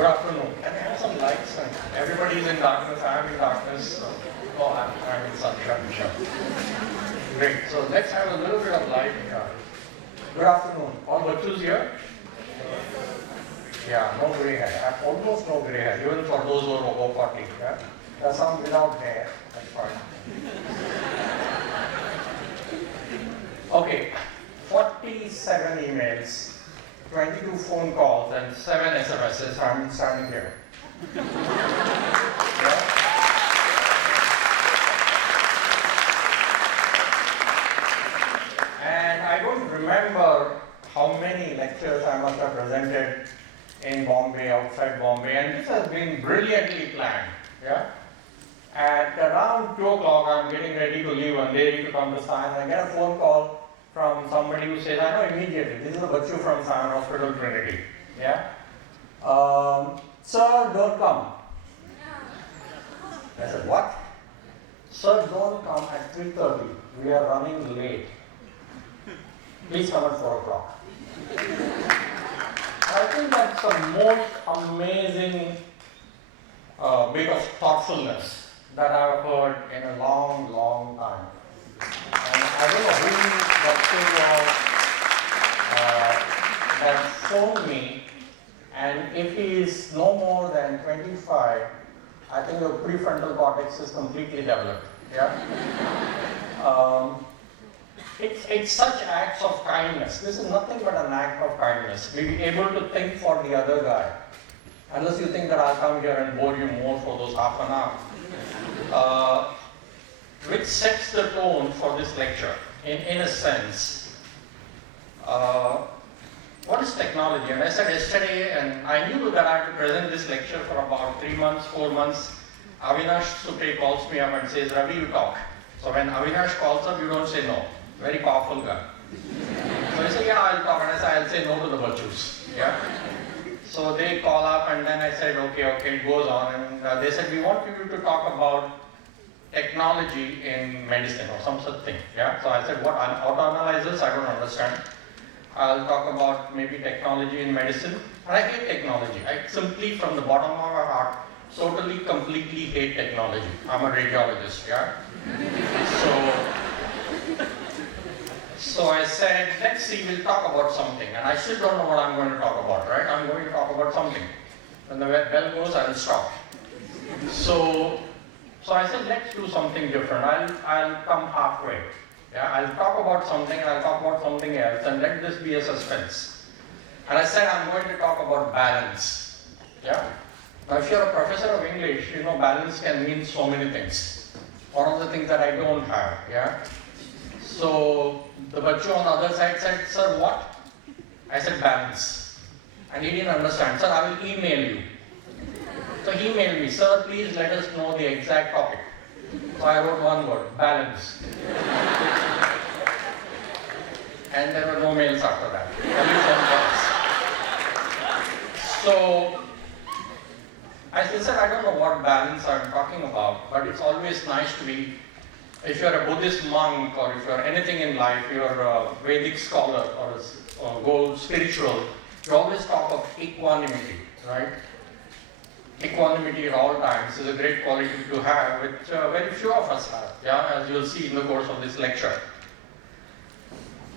Good afternoon. Can I have some lights? Everybody's in darkness. I'm in darkness. So, oh, I'm in sunshine. Great. So let's have a little bit of light. Good afternoon. All virtues here? Yeah, no grey hair. Almost no grey hair, even for those who are over 40. Yeah? There's some without hair. That's fine. Okay. 47 emails, 22 phone calls, and 7 SMSs. I'm standing here. Yeah? And I don't remember how many lectures I must have presented in Bombay, outside Bombay, and this has been brilliantly planned. Yeah? At around 2 o'clock, I'm getting ready to leave and ready to come to science. I get a phone call from somebody who says, I know immediately, this is a Bachu from Sion Hospital, Trinity. Yeah? Sir, don't come. I said, what? Sir, don't come at 3:30. We are running late. Please come at 4 o'clock. I think that's the most amazing bit of thoughtfulness that I've heard in a long, long time. And I don't know who that thing was that phoned me, and if he is no more than 25, I think the prefrontal cortex is completely developed. Yeah? It's such acts of kindness. This is nothing but an act of kindness. Be able to think for the other guy. Unless you think that I'll come here and bore you more for those half an hour. Which sets the tone for this lecture, in a sense. What is technology? And I said yesterday, and I knew that I had to present this lecture for about 3 months, 4 months. Avinash Supre calls me up and says, Ravi, you talk. So when Avinash calls up, you don't say no. Very powerful guy. So I say, yeah, I'll talk. And I say, I'll say no to the virtues. Yeah? So they call up, and then I said, okay, it goes on. And they said, we want you to talk about technology in medicine or some such thing. Yeah? So I said, what, auto-analyzers? I don't understand. I'll talk about maybe technology in medicine. And I hate technology. I simply, from the bottom of my heart, totally, completely hate technology. I'm a radiologist, yeah? So I said, let's see, we'll talk about something. And I still don't know what I'm going to talk about, right? I'm going to talk about something. When the bell goes, I will stop. So I said, let's do something different. I'll come halfway. Yeah, I'll talk about something, and I'll talk about something else, and let this be a suspense. And I said, I'm going to talk about balance. Yeah? Now, if you're a professor of English, you know balance can mean so many things. One of the things that I don't have. Yeah? So the bachu on the other side said, sir, what? I said, balance. And he didn't understand. Sir, I will email you. So he emailed me, sir, please let us know the exact topic. So I wrote one word, balance. And there were no mails after that. Only phone calls. So I said, sir, I don't know what balance I'm talking about, but it's always nice to be, if you're a Buddhist monk or if you're anything in life, you're a Vedic scholar or go spiritual, you always talk of equanimity, right? Equanimity at all times is a great quality to have, which very few of us have, yeah, as you'll see in the course of this lecture.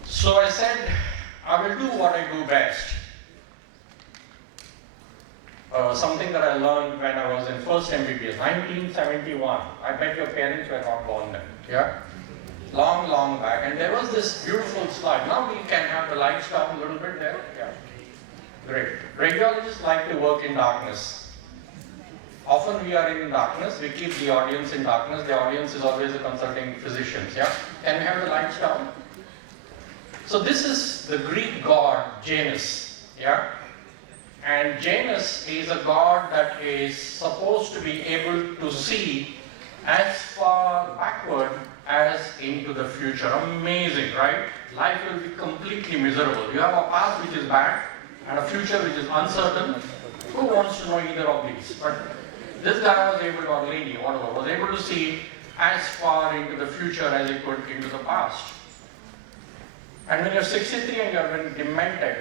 So I said, I will do what I do best. Something that I learned when I was in first MBBS, 1971. I bet your parents were not born then, yeah? Long, long back. And there was this beautiful slide. Now we can have the lights down a little bit there. Yeah. Great. Radiologists like to work in darkness. Often we are in darkness, we keep the audience in darkness. The audience is always the consulting physicians, yeah? Can we have the lights down? So this is the Greek god Janus, yeah? And Janus is a god that is supposed to be able to see as far backward as into the future. Amazing, right? Life will be completely miserable. You have a past which is bad and a future which is uncertain. Who wants to know either of these? But this guy was able to, or lady, whatever, was able to see as far into the future as he could into the past. And when you're 63 and you're demented,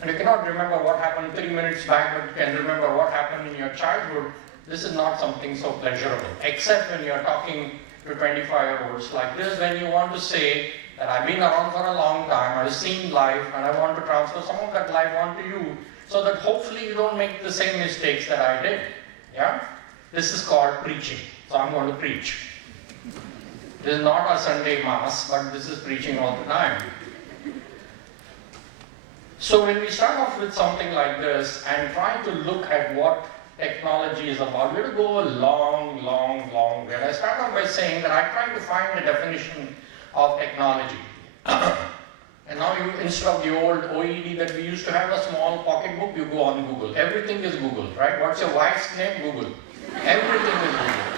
and you cannot remember what happened 3 minutes back, but you can remember what happened in your childhood, this is not something so pleasurable, except when you are talking to 25-year-olds like this, when you want to say that I've been around for a long time, I've seen life, and I want to transfer some of that life onto you, so that hopefully you don't make the same mistakes that I did. Yeah? This is called preaching. So I'm going to preach. This is not a Sunday mass, but this is preaching all the time. So when we start off with something like this and try to look at what technology is about, we're going to go a long, long, long way. And I start off by saying that I try to find a definition of technology. And now you, instead of the old OED that we used to have, a small pocketbook, you go on Google. Everything is Google, right? What's your wife's name? Google. Everything is Google.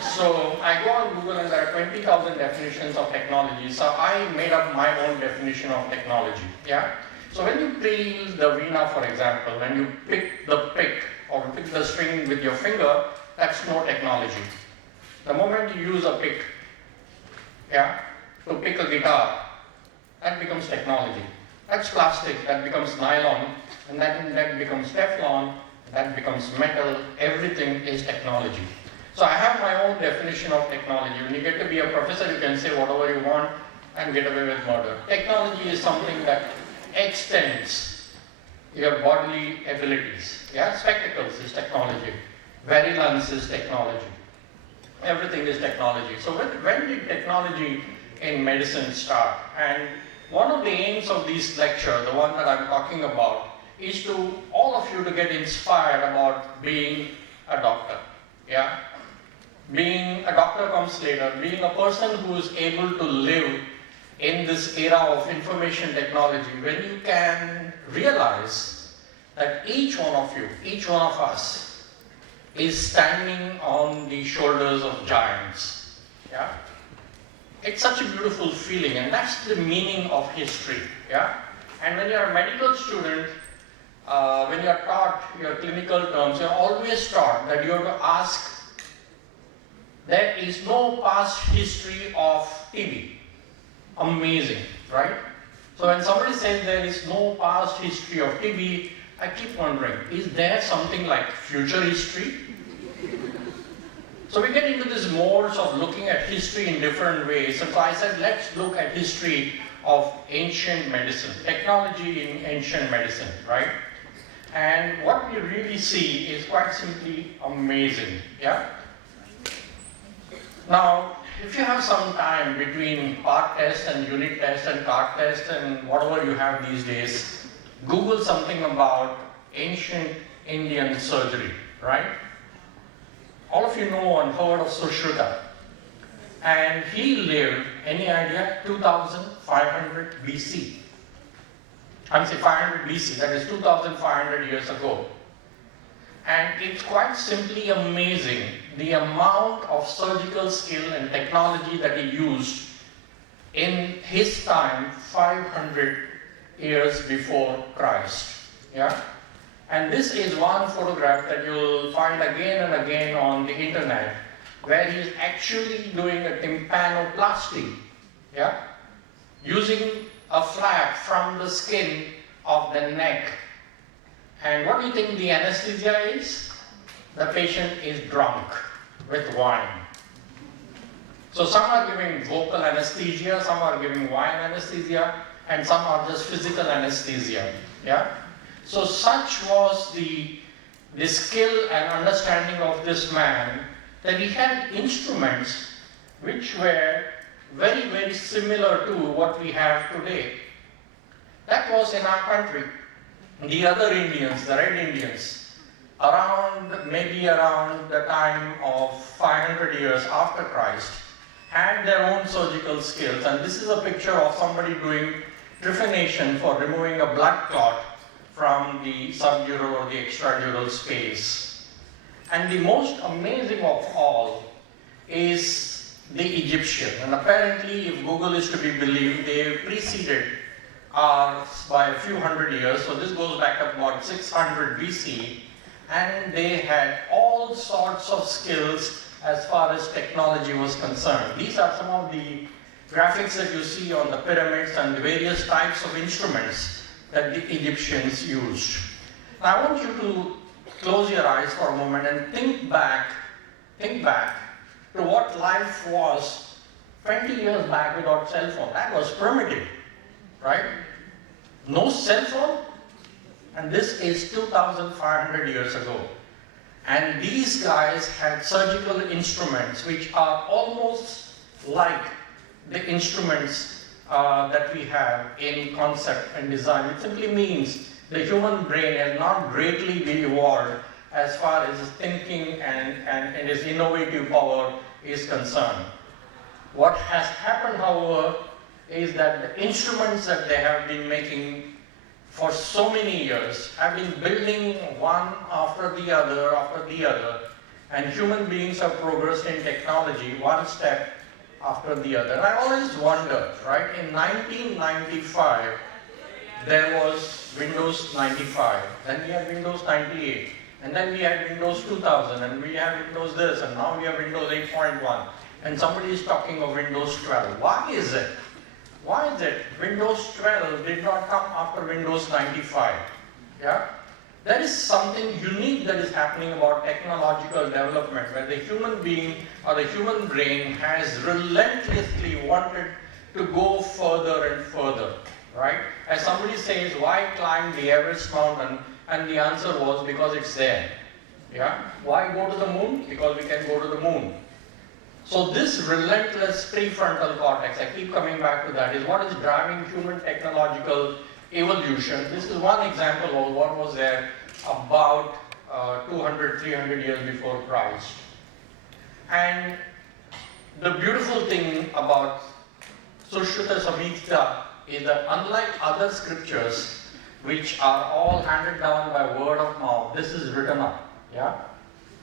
So I go on Google and there are 20,000 definitions of technology. So I made up my own definition of technology. Yeah. So when you play the veena, for example, when you pick the pick or pick the string with your finger, that's no technology. The moment you use a pick, yeah, to pick a guitar, that becomes technology. That's plastic, that becomes nylon, and that becomes Teflon, that becomes metal. Everything is technology. So I have my own definition of technology. When you get to be a professor, you can say whatever you want and get away with murder. Technology is something that extends your bodily abilities. Yeah, spectacles is technology. Verilance is technology. Everything is technology. So when did technology in medicine start? And one of the aims of this lecture, the one that I'm talking about, is to all of you to get inspired about being a doctor. Yeah? Being a doctor comes later. Being a person who is able to live in this era of information technology, when you can realize that each one of you, each one of us, is standing on the shoulders of giants. Yeah? It's such a beautiful feeling, and that's the meaning of history. Yeah? And when you're a medical student, when you're taught your clinical terms, you're always taught that you have to ask, there is no past history of TB. Amazing, right? So when somebody says there is no past history of TB, I keep wondering, is there something like future history? So we get into this modes of looking at history in different ways. So I said, let's look at history of ancient medicine, technology in ancient medicine, right? And what we really see is quite simply amazing, yeah? Now, if you have some time between part test and unit test and card test and whatever you have these days, Google something about ancient Indian surgery, right? All of you know and heard of Sushruta. And he lived, any idea, 2500 BC. I'm saying 500 BC, that is 2500 years ago. And it's quite simply amazing the amount of surgical skill and technology that he used in his time, 500 years before Christ. Yeah? And this is one photograph that you'll find again and again on the internet, where he's actually doing a tympanoplasty, yeah? Using a flap from the skin of the neck. And what do you think the anesthesia is? The patient is drunk with wine. So some are giving vocal anesthesia, some are giving wine anesthesia, and some are just physical anesthesia. Yeah? So such was the skill and understanding of this man that he had instruments which were very, very similar to what we have today. That was in our country. The other Indians, the Red Indians, maybe around the time of 500 years after Christ, had their own surgical skills. And this is a picture of somebody doing trephination for removing a blood clot from the subdural or the extradural space. And the most amazing of all is the Egyptian. And apparently, if Google is to be believed, they preceded ours by a few hundred years. So this goes back up about 600 BC. And they had all sorts of skills as far as technology was concerned. These are some of the graphics that you see on the pyramids and the various types of instruments that the Egyptians used. Now I want you to close your eyes for a moment and think back to what life was 20 years back without cell phone. That was primitive, right? No cell phone, and this is 2,500 years ago. And these guys had surgical instruments which are almost like the instruments that we have in concept and design. It simply means the human brain has not greatly been evolved as far as thinking and its innovative power is concerned. What has happened, however, is that the instruments that they have been making for so many years have been building one after the other, and human beings have progressed in technology one step after the other. And I always wondered, right, in 1995, there was Windows 95, then we had Windows 98, and then we had Windows 2000, and we have Windows this, and now we have Windows 8.1, and somebody is talking of Windows 12. Why is it? Why is it Windows 12 did not come after Windows 95? Yeah? There is something unique that is happening about technological development, where the human being or the human brain has relentlessly wanted to go further and further, right? As somebody says, why climb the Everest mountain? And the answer was, because it's there. Yeah? Why go to the moon? Because we can go to the moon. So this relentless prefrontal cortex, I keep coming back to that, is what is driving human technological evolution. This is one example of what was there about 200, 300 years before Christ. And the beautiful thing about Sushruta Samhita is that unlike other scriptures, which are all handed down by word of mouth, this is written up. Yeah?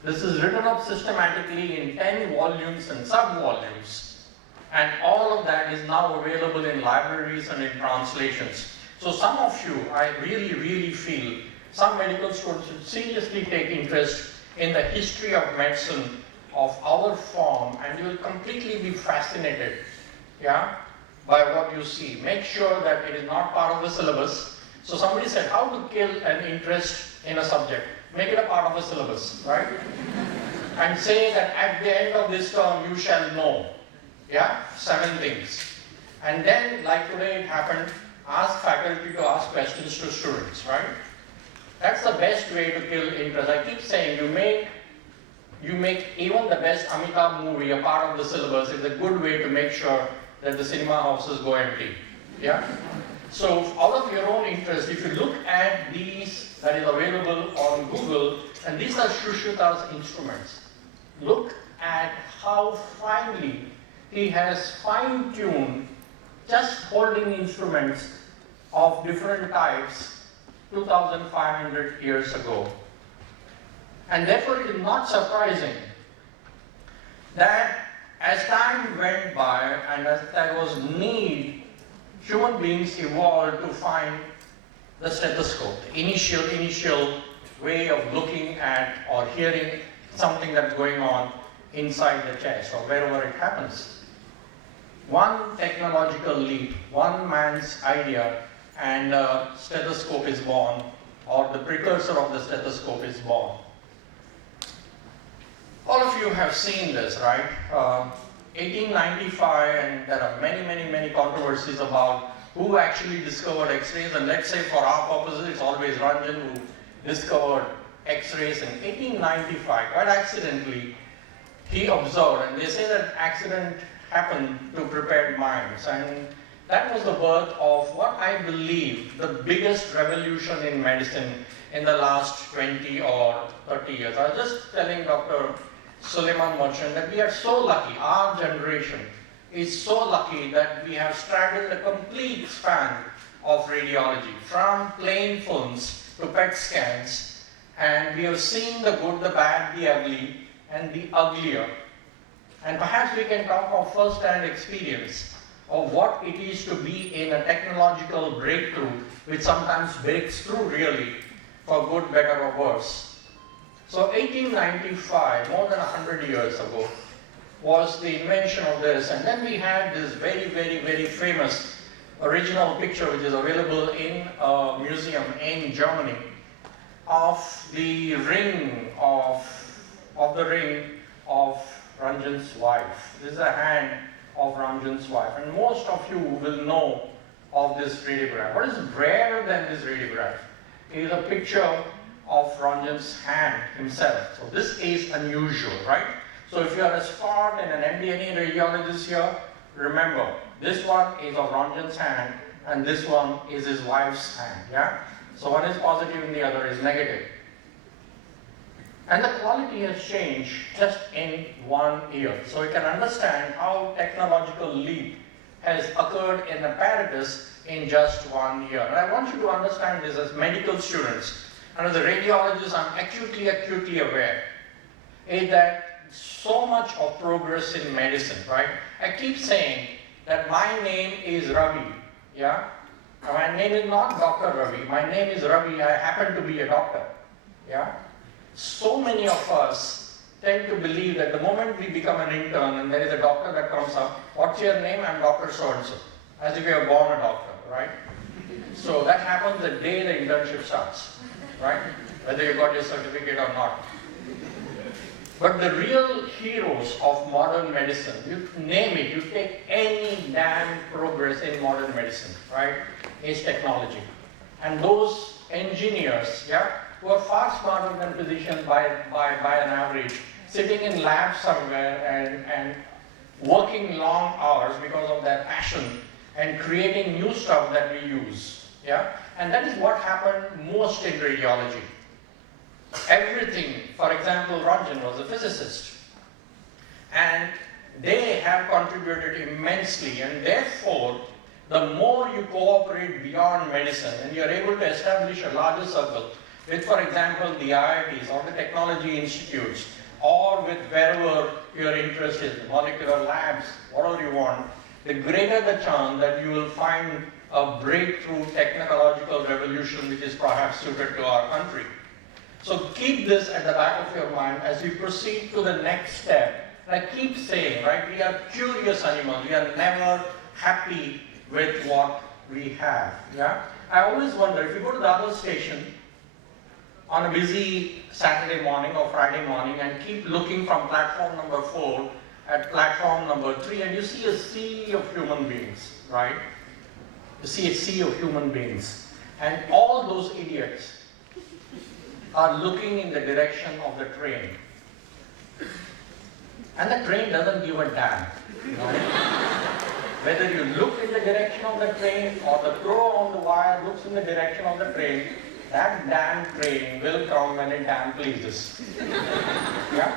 This is written up systematically in 10 volumes and sub-volumes. And all of that is now available in libraries and in translations. So some of you, I really feel, some medical students should seriously take interest in the history of medicine of our form, and you will completely be fascinated, yeah, by what you see. Make sure that it is not part of the syllabus. So somebody said, how to kill an interest in a subject. Make it a part of the syllabus, right? And say that at the end of this term you shall know, yeah, 7 things. And then, like today it happened, ask faculty to ask questions to students, right? That's the best way to kill interest. I keep saying, you make even the best Amitabh movie a part of the syllabus. It's a good way to make sure that the cinema houses go empty, yeah? So out of your own interest, if you look at these that is available on Google, and these are Sushruta's instruments. Look at how finely he has fine-tuned just holding instruments of different types 2,500 years ago. And therefore it is not surprising that as time went by and as there was need, human beings evolved to find the stethoscope, the initial way of looking at or hearing something that's going on inside the chest or wherever it happens. One technological leap, one man's idea, and a stethoscope is born, or the precursor of the stethoscope is born. All of you have seen this, right? 1895, and there are many controversies about who actually discovered X-rays, and let's say for our purposes it's always Ranjan who discovered X-rays in 1895. Quite accidentally, he observed, and they say that accident happened to prepared minds, and that was the birth of what I believe the biggest revolution in medicine in the last 20 or 30 years. I was just telling Dr. Suleiman Merchant that we are so lucky, our generation is so lucky that we have straddled a complete span of radiology, from plain films to PET scans, and we have seen the good, the bad, the ugly, and the uglier. And perhaps we can talk of first-hand experience of what it is to be in a technological breakthrough, which sometimes breaks through really, for good, better, or worse. So 1895, more than 100 years ago, was the invention of this, and then we had this very famous original picture which is available in a museum in Germany of the ring of Ranjan's wife. This is a hand of Ranjan's wife, and most of you will know of this radiograph. What is rarer than this radiograph is a picture of Ranjan's hand himself. So this is unusual, right? So if you are a spot and an MD&A radiologist here, remember, this one is of Ranjan's hand and this one is his wife's hand, yeah? So one is positive and the other is negative. And the quality has changed just in 1 year. So you can understand how technological leap has occurred in apparatus in just 1 year. And I want you to understand this as medical students. And as a radiologist, I'm acutely aware is that so much of progress in medicine, right? I keep saying that my name is Ravi, yeah? My name is not Dr. Ravi, my name is Ravi, I happen to be a doctor, yeah? So many of us tend to believe that the moment we become an intern and there is a doctor that comes up, what's your name? I'm Dr. So-and-so, as if you are born a doctor, right? So that happens the day the internship starts, right? Whether you got your certificate or not. But the real heroes of modern medicine, you name it, you take any damn progress in modern medicine, right, is technology. And those engineers, yeah, who are far smarter than physicians by an average, sitting in labs somewhere and working long hours because of their passion and creating new stuff that we use, yeah. And that is what happened most in radiology. Everything, for example, Ranjan was a physicist, and they have contributed immensely, and therefore, the more you cooperate beyond medicine and you are able to establish a larger circle with, for example, the IITs or the technology institutes, or with wherever your interest is, molecular labs, whatever you want, the greater the chance that you will find a breakthrough technological revolution which is perhaps suited to our country. So keep this at the back of your mind as we proceed to the next step. And I keep saying, right, we are curious animals. We are never happy with what we have, yeah? I always wonder, if you go to the other station on a busy Saturday morning or Friday morning and keep looking from platform number 4 at platform number 3, and you see a sea of human beings, right? You see a sea of human beings. And all those idiots are looking in the direction of the train. And the train doesn't give a damn. Right? Whether you look in the direction of the train or the crow on the wire looks in the direction of the train, that damn train will come when it damn pleases. Yeah?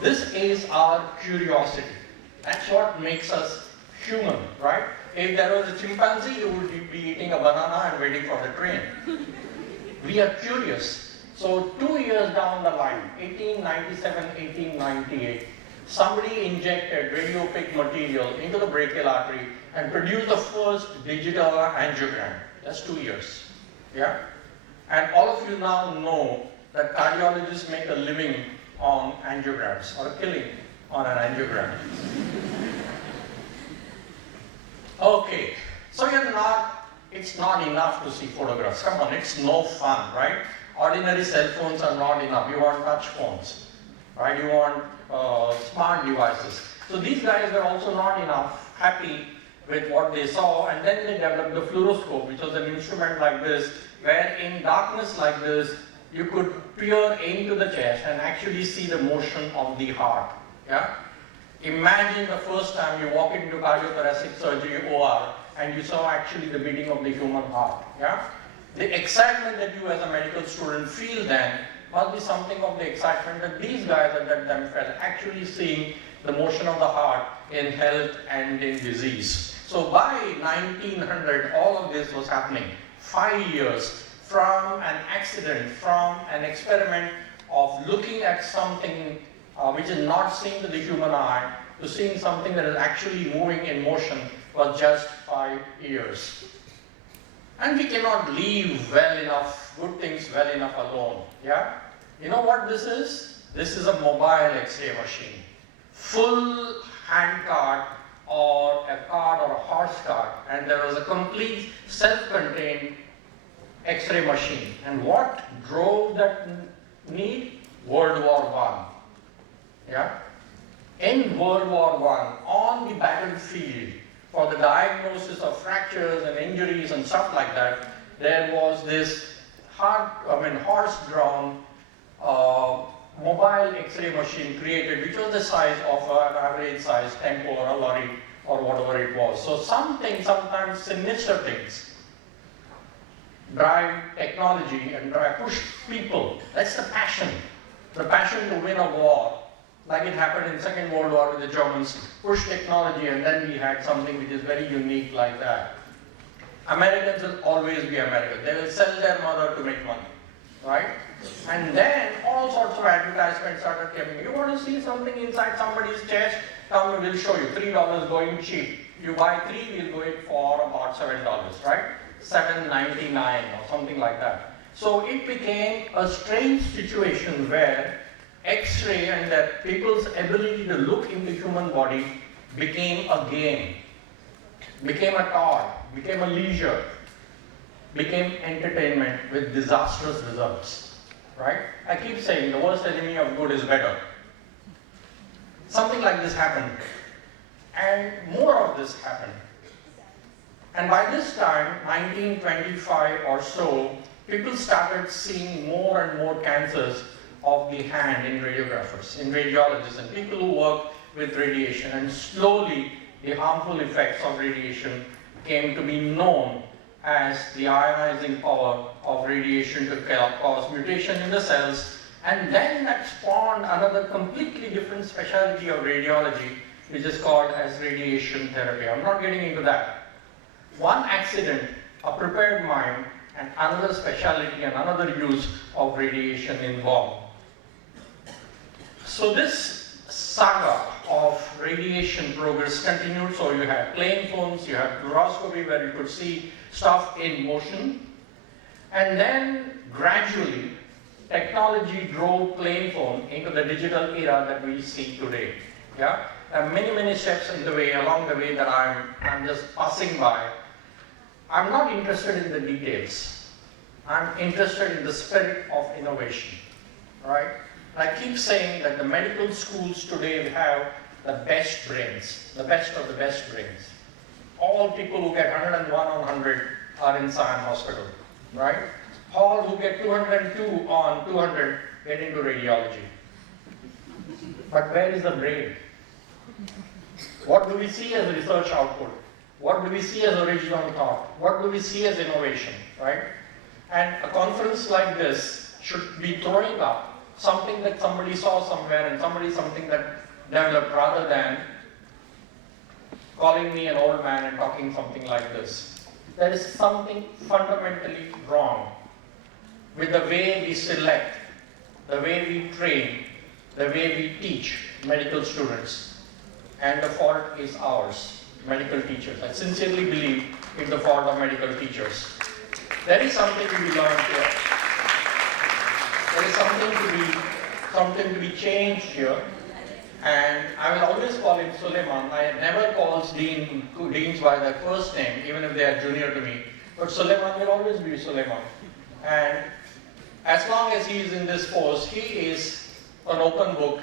This is our curiosity. That's what makes us human, right? If there was a chimpanzee, you would be eating a banana and waiting for the train. We are curious. So 2 years down the line, 1897, 1898, somebody injected radiopaque material into the brachial artery and produced the first digital angiogram. That's 2 years. Yeah? And all of you now know that cardiologists make a living on angiograms, or a killing on an angiogram. Okay, so it's not enough to see photographs. Come on, it's no fun, right? Ordinary cell phones are not enough. You want touch phones, right? You want smart devices. So these guys were also not enough happy with what they saw, and then they developed the fluoroscope, which was an instrument like this, where in darkness like this, you could peer into the chest and actually see the motion of the heart. Yeah? Imagine the first time you walk into cardiothoracic surgery OR and you saw actually the beating of the human heart. Yeah? The excitement that you as a medical student feel then must be something of the excitement that these guys at that time felt, actually seeing the motion of the heart in health and in disease. So by 1900, all of this was happening. 5 years from an accident, from an experiment of looking at something which is not seen to the human eye, to seeing something that is actually moving in motion, was just 5 years. And we cannot leave well enough, good things well enough alone. Yeah? You know what this is? This is a mobile X-ray machine. Full hand cart or a cart or a horse cart, and there was a complete self-contained X-ray machine. And what drove that need? World War I. Yeah? In World War I, on the battlefield, for the diagnosis of fractures and injuries and stuff like that, there was this horse-drawn mobile X-ray machine created, which was the size of an average size tempo or a lorry or whatever it was. So sometimes sinister things, drive technology and push people. That's the passion to win a war, like it happened in Second World War with the Germans. Push technology, and then we had something which is very unique like that. Americans will always be American. They will sell their mother to make money, right? And then all sorts of advertisements started coming. You want to see something inside somebody's chest? Come, we'll show you. $3 going cheap. You buy 3, we'll go it for about $7, right? $7.99 or something like that. So it became a strange situation where X-ray and that people's ability to look in the human body became a game, became a toy, became a leisure, became entertainment with disastrous results, right? I keep saying the worst enemy of good is better. Something like this happened, and more of this happened. And by this time, 1925 or so, people started seeing more and more cancers of the hand in radiographers, in radiologists, and people who work with radiation. And slowly, the harmful effects of radiation came to be known as the ionizing power of radiation to cause mutation in the cells. And then that spawned another completely different specialty of radiology, which is called as radiation therapy. I'm not getting into that. One accident, a prepared mind, and another specialty and another use of radiation involved. So this saga of radiation progress continued. So you had plain films, you had fluoroscopy where you could see stuff in motion. And then gradually, technology drove plain film into the digital era that we see today. Yeah? There are many, many steps in the way, along the way that I'm just passing by. I'm not interested in the details. I'm interested in the spirit of innovation, right? I keep saying that the medical schools today have the best brains, the best of the best brains. All people who get 101 on 100 are in Sion Hospital, right? All who get 202 on 200 get into radiology. But where is the brain? What do we see as research output? What do we see as original thought? What do we see as innovation, right? And a conference like this should be throwing up something that somebody saw somewhere and something that developed, rather than calling me an old man and talking something like this. There is something fundamentally wrong with the way we select, the way we train, the way we teach medical students. And the fault is ours. Medical teachers. I sincerely believe it's the fault of medical teachers. There is something to be learned here. There is something to be changed here. And I will always call him Suleiman. I never call deans by their first name, even if they are junior to me. But Suleiman will always be Suleiman. And as long as he is in this post, he is an open book.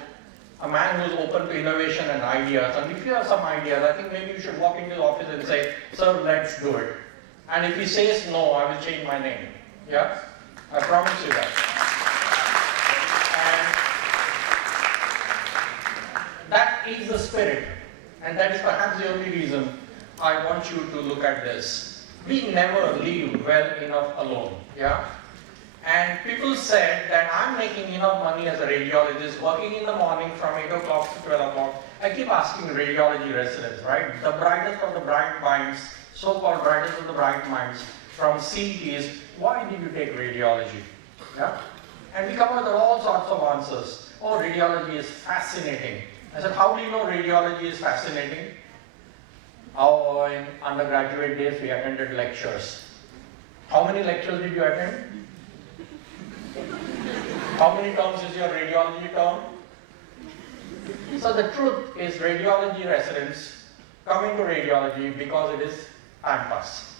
A man who is open to innovation and ideas. And if you have some ideas, I think maybe you should walk into the office and say, sir, let's do it. And if he says no, I will change my name. Yeah? I promise you that. And that is the spirit. And that is perhaps the only reason I want you to look at this. We never live well enough alone. Yeah? And people said that I'm making enough money as a radiologist, working in the morning from 8 o'clock to 12 o'clock. I keep asking radiology residents, right? The brightest of the bright minds, so-called brightest of the bright minds from CETs, why did you take radiology? Yeah? And we come up with all sorts of answers. Oh, radiology is fascinating. I said, how do you know radiology is fascinating? Oh, in undergraduate days we attended lectures. How many lectures did you attend? How many terms is your radiology term? So the truth is, radiology residents coming to radiology because it is time pass.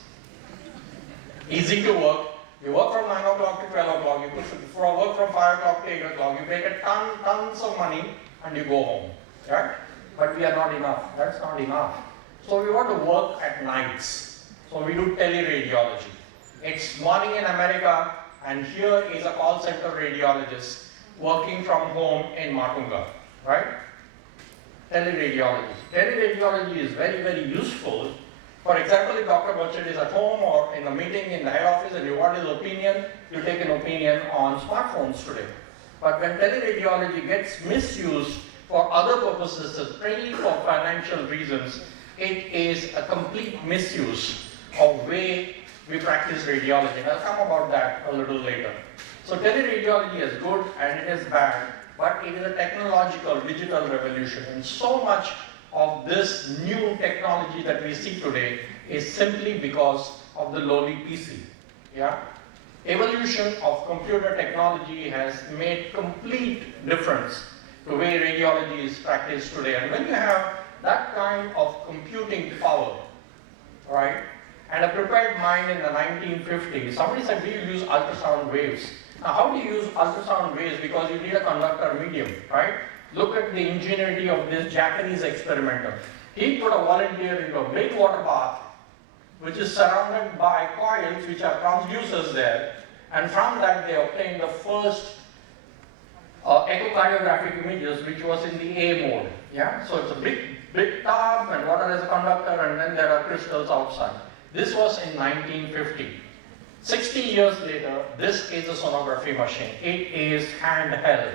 Easy to work. You work from 9 o'clock to 12 o'clock, you work from 5 o'clock to 8 o'clock, you make tons of money and you go home. Right? But we are not enough. That's not enough. So we want to work at nights. So we do teleradiology. It's morning in America, and here is a call center radiologist working from home in Matunga. Right? Teleradiology. Teleradiology is very, very useful. For example, if Dr. Burchett is at home or in a meeting in the head office and you want his opinion, you take an opinion on smartphones today. But when teleradiology gets misused for other purposes, mainly for financial reasons, it is a complete misuse of way we practice radiology. And I'll come about that a little later. So teleradiology is good and it is bad, but it is a technological, digital revolution. And so much of this new technology that we see today is simply because of the lowly PC. Yeah? Evolution of computer technology has made complete difference to the way radiology is practiced today. And when you have that kind of computing power, right, and a prepared mind in the 1950s, somebody said we will use ultrasound waves. Now, how do you use ultrasound waves? Because you need a conductor medium, right? Look at the ingenuity of this Japanese experimenter. He put a volunteer into a big water bath, which is surrounded by coils, which are transducers there, and from that they obtained the first echocardiographic images, which was in the A mode. Yeah, so it's a big tub, and water is a conductor, and then there are crystals outside. This was in 1950. 60 years later, this is a sonography machine. It is handheld.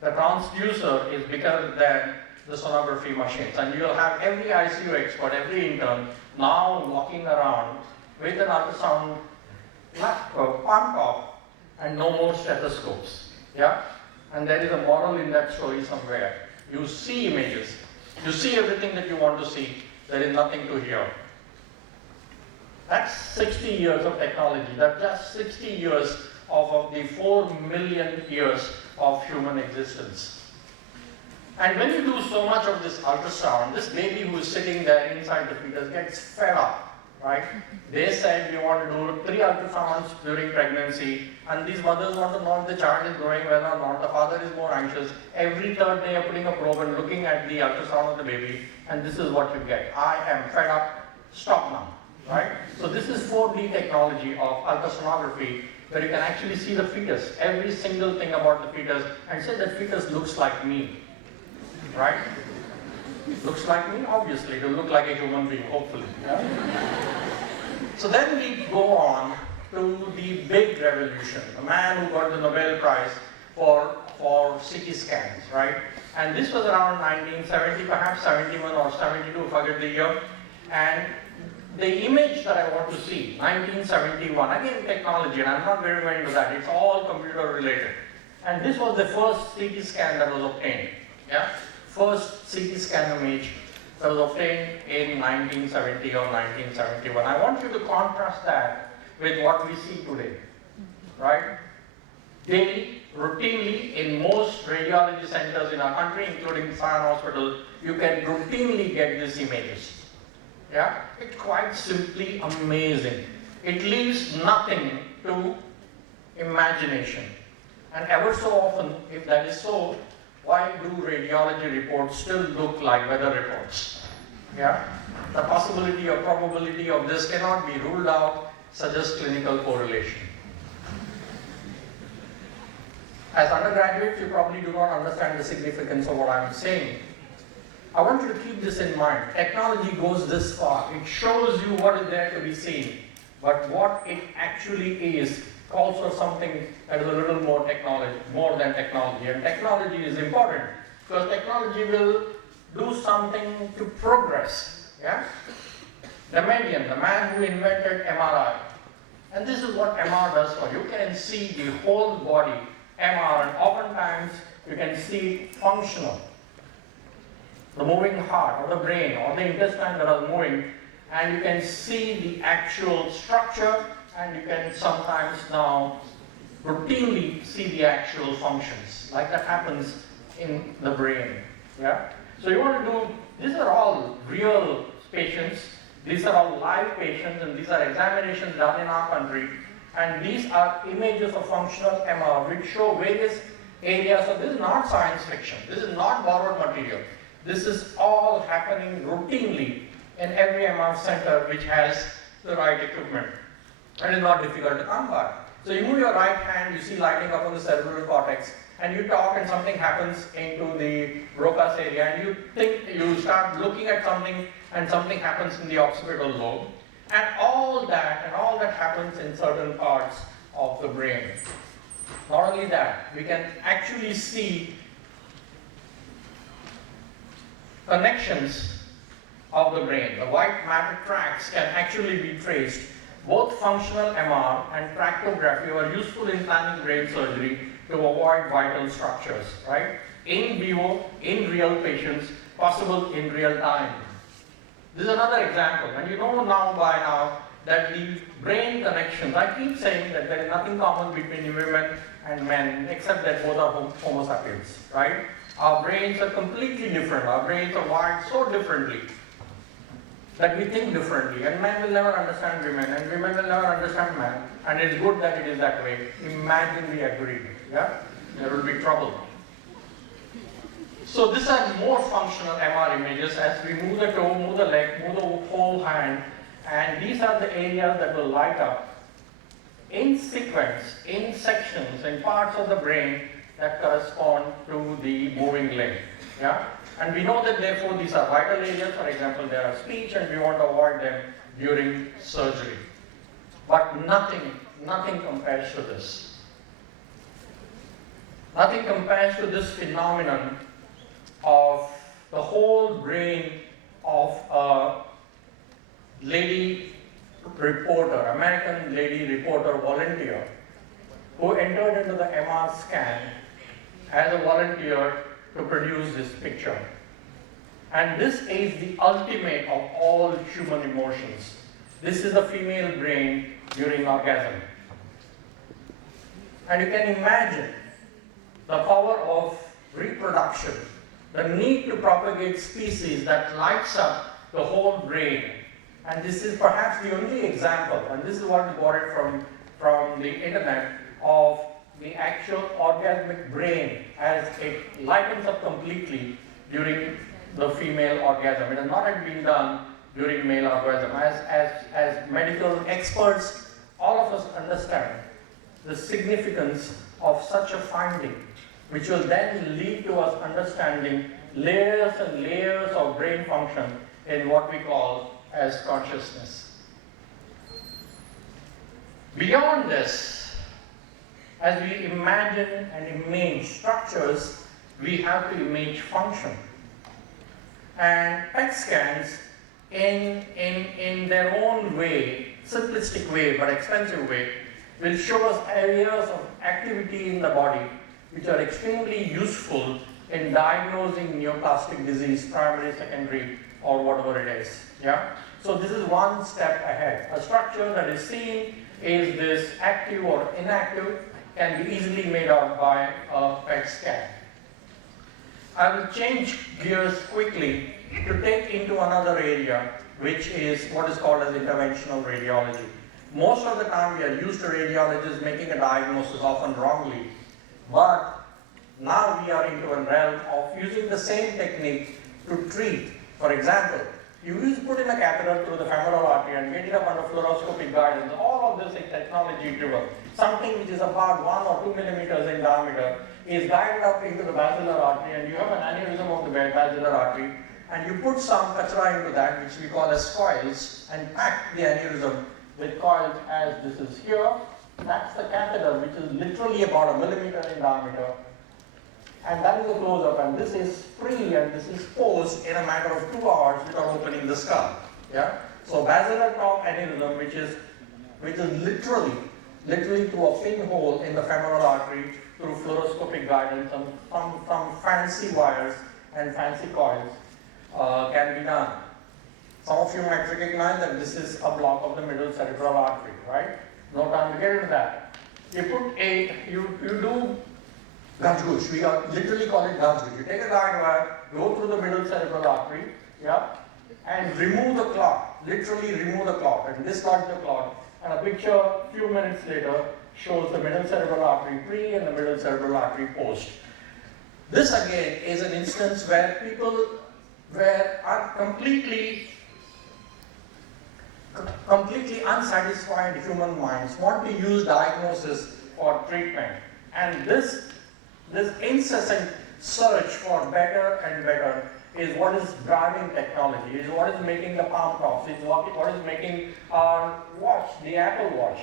The transducer is bigger than the sonography machines, and you will have every ICU expert, every intern now walking around with an ultrasound on top and no more stethoscopes. Yeah? And there is a moral in that story somewhere. You see images, you see everything that you want to see, there is nothing to hear. That's 60 years of technology. That's just 60 years of the 4 million years of human existence. And when you do so much of this ultrasound, this baby who is sitting there inside the fetus gets fed up, right? They said we want to do 3 ultrasounds during pregnancy, and these mothers want to know if the child is growing well or not. The father is more anxious. Every third day you're putting a probe and looking at the ultrasound of the baby, and this is what you get. I am fed up, stop now, right? So this is 4D technology of ultrasonography, where you can actually see the fetus, every single thing about the fetus, and say that fetus looks like me, right? Looks like me? Obviously, it will look like a human being, hopefully. Yeah? So then we go on to the big revolution, the man who got the Nobel Prize for CT scans, right? And this was around 1970, perhaps 71 or 72, forget the year. And the image that I want to see, 1971, again technology, and I'm not very much into that, it's all computer related. And this was the first CT scan that was obtained. Yeah? First CT scan image that was obtained in 1970 or 1971. I want you to contrast that with what we see today, right? Daily, routinely, in most radiology centers in our country, including Sion Hospital, you can routinely get these images. Yeah? It's quite simply amazing. It leaves nothing to imagination. And ever so often, if that is so, why do radiology reports still look like weather reports? Yeah? The possibility or probability of this cannot be ruled out, such as clinical correlation. As undergraduates, you probably do not understand the significance of what I'm saying. I want you to keep this in mind. Technology goes this far. It shows you what is there to be seen. But what it actually is calls for something that is a little more technology, more than technology. And technology is important because technology will do something to progress. Yeah? The man who invented MRI. And this is what MR does for you. You can see the whole body, MR, and oftentimes you can see functional. The moving heart, or the brain, or the intestine that are moving, and you can see the actual structure, and you can sometimes now routinely see the actual functions, like that happens in the brain. Yeah? So you want to do, these are all real patients. These are all live patients, and these are examinations done in our country. And these are images of functional MR which show various areas. So this is not science fiction. This is not borrowed material. This is all happening routinely in every MR center which has the right equipment. And it's not difficult to come by. So you move your right hand, you see lighting up on the cerebral cortex, and you talk and something happens into the Broca's area, and you start looking at something and something happens in the occipital lobe. And all that happens in certain parts of the brain. Not only that, we can actually see connections of the brain. The white matter tracks can actually be traced. Both functional MR and tractography are useful in planning brain surgery to avoid vital structures, right? In vivo, in real patients, possible in real time. This is another example, and you know now by now that the brain connections, I keep saying that there is nothing common between women and men except that both are Homo sapiens, right? Our brains are completely different. Our brains are wired so differently that we think differently, and men will never understand women, and women will never understand men, and it's good that it is that way. Imagine we agreed, yeah? There will be trouble. So these are more functional MR images as we move the toe, move the leg, move the whole hand, and these are the areas that will light up in sequence, in sections, in parts of the brain that correspond to the moving limb, yeah? And we know that therefore these are vital areas. For example, there are speech, and we want to avoid them during surgery. But nothing compares to this. Nothing compares to this phenomenon of the whole brain of a lady reporter, American lady reporter volunteer, who entered into the MR scan as a volunteer to produce this picture. And this is the ultimate of all human emotions. This is the female brain during orgasm. And you can imagine the power of reproduction, the need to propagate species that lights up the whole brain. And this is perhaps the only example, and this is what we got it from the internet, of the actual orgasmic brain as it lightens up completely during the female orgasm. It has not yet been done during male orgasm. As medical experts, all of us understand the significance of such a finding, which will then lead to us understanding layers and layers of brain function in what we call as consciousness. Beyond this, as we imagine and image structures, we have to image function. And PET scans, in their own way, simplistic way but expensive way, will show us areas of activity in the body which are extremely useful in diagnosing neoplastic disease, primary, secondary, or whatever it is. Yeah? So this is one step ahead. A structure that is seen, is this active or inactive, can be easily made out by a PET scan. I will change gears quickly to take into another area, which is what is called as interventional radiology. Most of the time we are used to radiologists making a diagnosis, often wrongly, but now we are into a realm of using the same technique to treat. For example, you put in a catheter through the femoral artery and get it up under fluoroscopic guidance. All of this is technology driven. Something which is about 1 or 2 millimeters in diameter is guided up into the basilar artery, and you have an aneurysm of the basilar artery, and you put some kachra into that, which we call as coils, and pack the aneurysm with coils as this is here. That's the catheter, which is literally about 1 millimeter in diameter. And that is a close-up, and this is free and this is posed in a matter of 2 hours without opening the skull. Yeah? So basilar top aneurysm, which is literally through a pinhole in the femoral artery through fluoroscopic guidance and some fancy wires and fancy coils can be done. Some of you might recognize that this is a block of the middle cerebral artery, right? No time to get into that. You do gajgush. We literally call it gajgush. You take a guide wire, go through the middle cerebral artery, yeah, and remove the clot, literally remove the clot and dislodge the clot. And a picture a few minutes later shows the middle cerebral artery pre and the middle cerebral artery post. This again is an instance where people are completely unsatisfied human minds want to use diagnosis for treatment. And this incessant search for better and better is what is driving technology, is what is making the palm tops, is what is making our watch, the Apple Watch.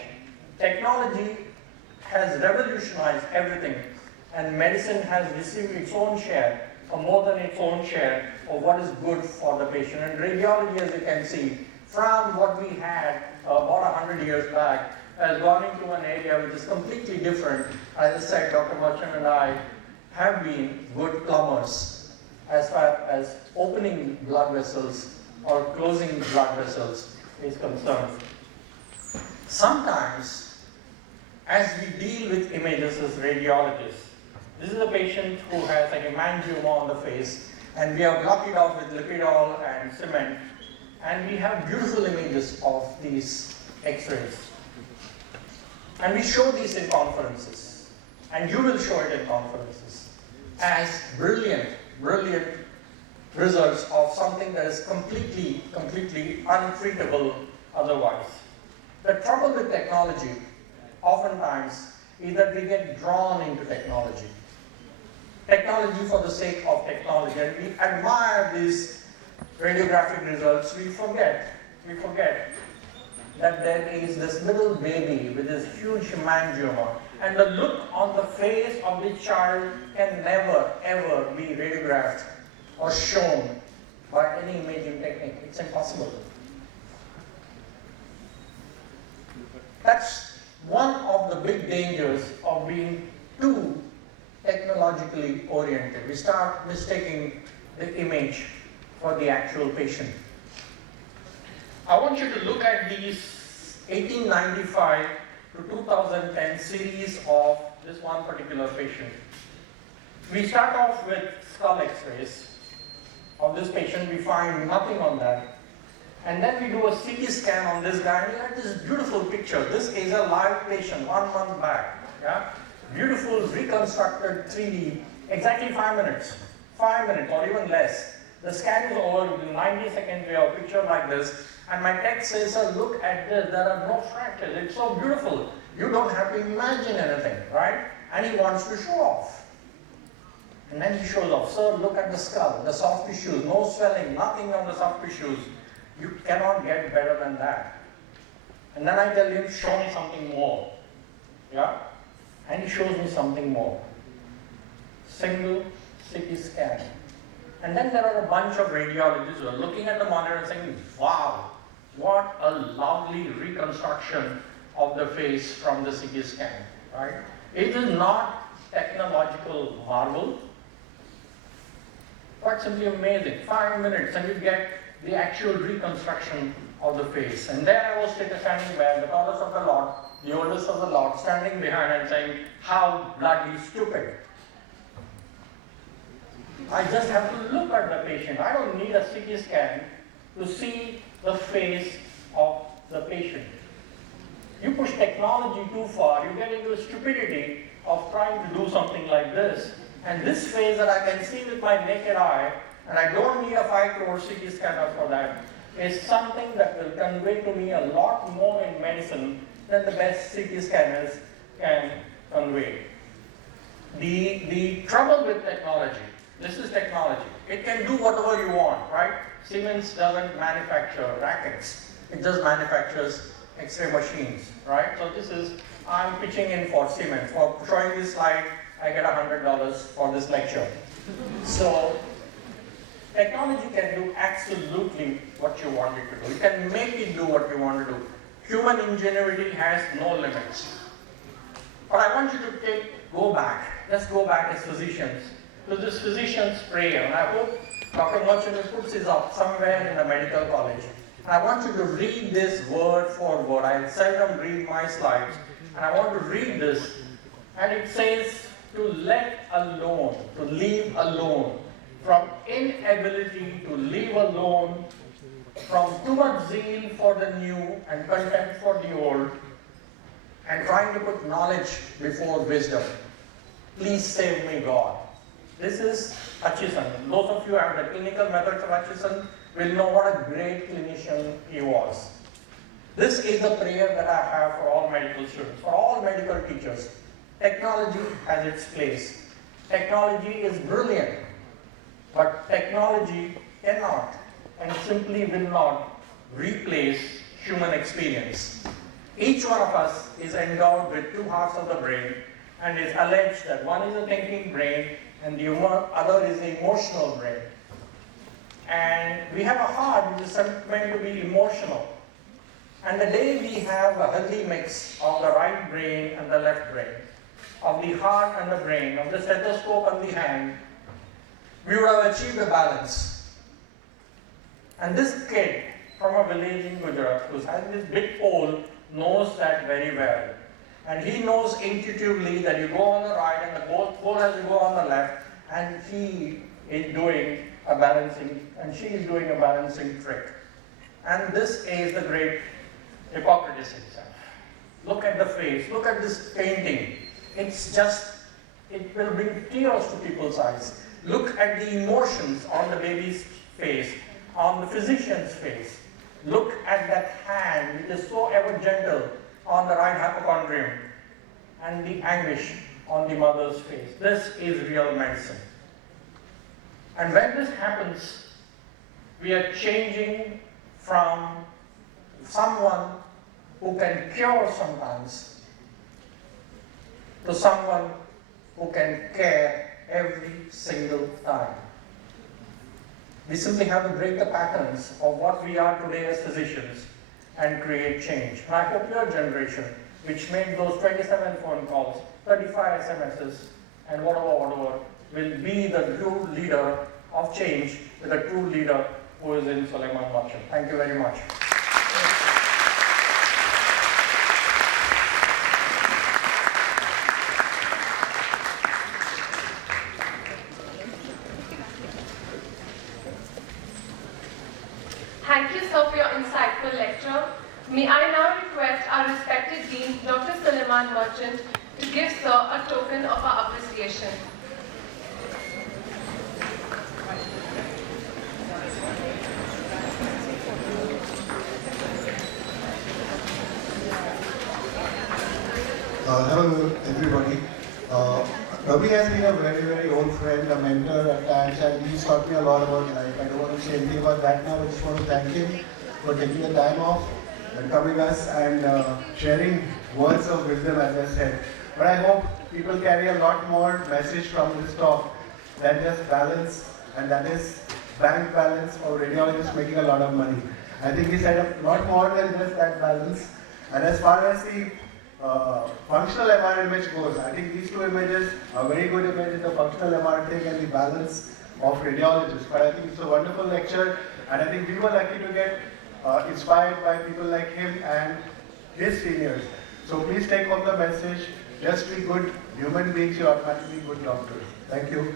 Technology has revolutionized everything, and medicine has received its own share, or more than its own share, of what is good for the patient. And radiology, as you can see, from what we had about 100 years back, has gone into an area which is completely different. As I said, Dr. Merchant and I have been good plumbers as far as opening blood vessels or closing blood vessels is concerned. Sometimes, as we deal with images as radiologists, this is a patient who has a hemangioma on the face, and we have blocked it off with lipidol and cement, and we have beautiful images of these x-rays. And we show these in conferences, and you will show it in conferences, as brilliant results of something that is completely untreatable otherwise. The trouble with technology, oftentimes, is that we get drawn into technology. Technology for the sake of technology, and we admire these radiographic results. We forget that there is this little baby with this huge hemangioma, and the look on the face of the child can never ever be radiographed or shown by any imaging technique. It's impossible. That's one of the big dangers of being too technologically oriented. We start mistaking the image for the actual patient. I want you to look at these 1895 to 2010 series of this one particular patient. We start off with skull x-rays of this patient. We find nothing on that. And then we do a CT scan on this guy, and we have this beautiful picture. This is a live patient 1 month back. Yeah? Beautiful reconstructed 3D, exactly 5 minutes. 5 minutes or even less. The scan is over within 90 seconds. We have a picture like this. And my text says, "Sir, look at this. There are no fractures. It's so beautiful. You don't have to imagine anything," right? And he wants to show off. And then he shows off. "Sir, look at the skull, the soft tissues, no swelling, nothing on the soft tissues. You cannot get better than that." And then I tell him, "Show me something more." Yeah? And he shows me something more. Single CT scan. And then there are a bunch of radiologists who are looking at the monitor and saying, "Wow, what a lovely reconstruction of the face from the CT scan," right? It is not technological marvel, but simply amazing. 5 minutes and you get the actual reconstruction of the face. And there I was standing there, the tallest of the lot, the oldest of the lot, standing behind and saying, "How bloody stupid." I just have to look at the patient. I don't need a CT scan to see the face of the patient. You push technology too far, you get into the stupidity of trying to do something like this. And this face that I can see with my naked eye, and I don't need a 5 crore CT scanner for that, is something that will convey to me a lot more in medicine than the best CT scanners can convey. The trouble with technology, this is technology. It can do whatever you want, right? Siemens doesn't manufacture rackets. It just manufactures X-ray machines, right? So this is, I'm pitching in for Siemens. For showing this slide, I get $100 for this lecture. So technology can do absolutely what you want it to do. You can make it do what you want to do. Human ingenuity has no limits. But I want you to go back. Let's go back as physicians to this physician's prayer. And I hope Dr. Merchant puts this up somewhere in the medical college. And I want you to read this word for word. I seldom read my slides. And I want to read this. And it says to let alone, to leave alone. From inability to leave alone from too much zeal for the new and contempt for the old, and trying to put knowledge before wisdom. Please save me, God. This is Hutchison. Those of you who have the clinical methods of Hutchison will know what a great clinician he was. This is the prayer that I have for all medical students, for all medical teachers. Technology has its place. Technology is brilliant, but technology cannot and simply will not replace human experience. Each one of us is endowed with two halves of the brain, and is alleged that one is a thinking brain and the other is the emotional brain. And we have a heart which is meant to be emotional. And the day we have a healthy mix of the right brain and the left brain, of the heart and the brain, of the stethoscope and the hand, we would have achieved a balance. And this kid from a village in Gujarat who's having this big pole knows that very well. And he knows intuitively that you go on the right and the pole has to go on the left, and he is doing a balancing, and she is doing a balancing trick. And this is the great Hippocrates himself. Look at the face, look at this painting. It's just, it will bring tears to people's eyes. Look at the emotions on the baby's face, on the physician's face. Look at that hand, which is so ever gentle, on the right hypochondrium, and the anguish on the mother's face. This is real medicine. And when this happens, we are changing from someone who can cure sometimes to someone who can care every single time. We simply have to break the patterns of what we are today as physicians and create change. And I hope your generation, which made those 27 phone calls, 35 SMSs, and whatever, will be the true leader of change, with a true leader who is in Suleiman Merchant. Thank you very much. Thank you, sir, for your insightful lecture. May I now request our respected Dean, Dr. Suleiman Merchant, to give sir a token of our appreciation. Hello everybody. Ravi has been a very, very old friend, a mentor at times, and he's taught me a lot about life. I don't want to say anything about that now. I just want to thank him for taking the time off and coming us and sharing words of wisdom, as I said. But I hope people carry a lot more message from this talk than just balance, and that is bank balance or radiologists making a lot of money. I think he said a lot more than just that balance. And as far as the functional MR image goes, I think these two images are very good images, the functional MR thing and the balance of radiologists. But I think it's a wonderful lecture, and I think we were lucky to get inspired by people like him and his seniors. So please take home the message, just be good human beings, you automatically good doctors. Thank you.